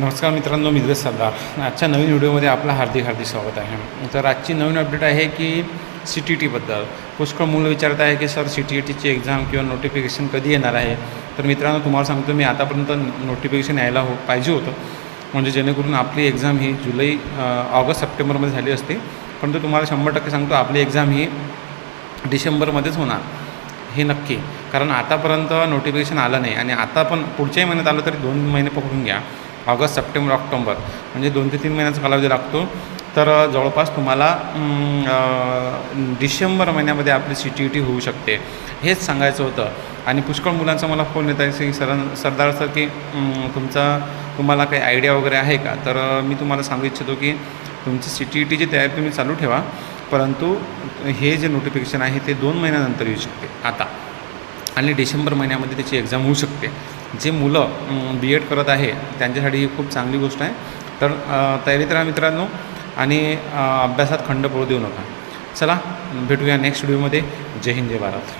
नमस्कार मित्रांनो, मिद्रेश सरदार. आजच्या नवीन व्हिडिओमध्ये आपलं हार्दिक स्वागत आहे. तर आजची नवीन अपडेट आहे की CTET पुष्कळ मुलं विचारत आहे की सर CTETची एक्झाम किंवा नोटिफिकेशन कधी येणार आहे. तर मित्रांनो, तुम्हाला सांगतो मी आतापर्यंत नोटिफिकेशन यायला पाहिजे होतं, म्हणजे जेणेकरून आपली एक्झाम ही ऑगस्ट सप्टेंबरमध्ये झाली असते. परंतु तुम्हाला 100% सांगतो आपली एक्झाम ही डिसेंबरमध्येच होणार, हे नक्की. कारण आतापर्यंत नोटिफिकेशन आलं नाही आणि आता पण पुढच्याही महिन्यात आलं तरी 2 महिने पकडून घ्या. ऑगस्ट, सप्टेंबर, ऑक्टोबर म्हणजे 2 ते 3 महिन्याचा कालावधी लागतो. तर जवळपास तुम्हाला डिसेंबर महिन्यामध्ये आपली CTET होऊ शकते, हेच सांगायचं होतं. आणि पुष्कळ मुलांचा मला फोन येत आहे की सरदार सर की तुम्हाला काही आयडिया वगैरे आहे का. तर मी तुम्हाला सांगू इच्छितो की तुमची CTETची तयारी तुम्ही चालू ठेवा, परंतु हे जे नोटिफिकेशन आहे ते 2 महिन्यानंतर येऊ शकते आता, आणि डिसेंबर महिन्यामध्ये त्याची एक्झाम होऊ शकते. जे मुलं BEd करत आहे त्यांच्यासाठी ही खूप चांगली गोष्ट आहे. तर तयारीत राहा मित्रांनो, आणि अभ्यासात खंड पडू देऊ नका. चला भेटूया नेक्स्ट व्हिडिओमध्ये. जय हिंद, जय भारत.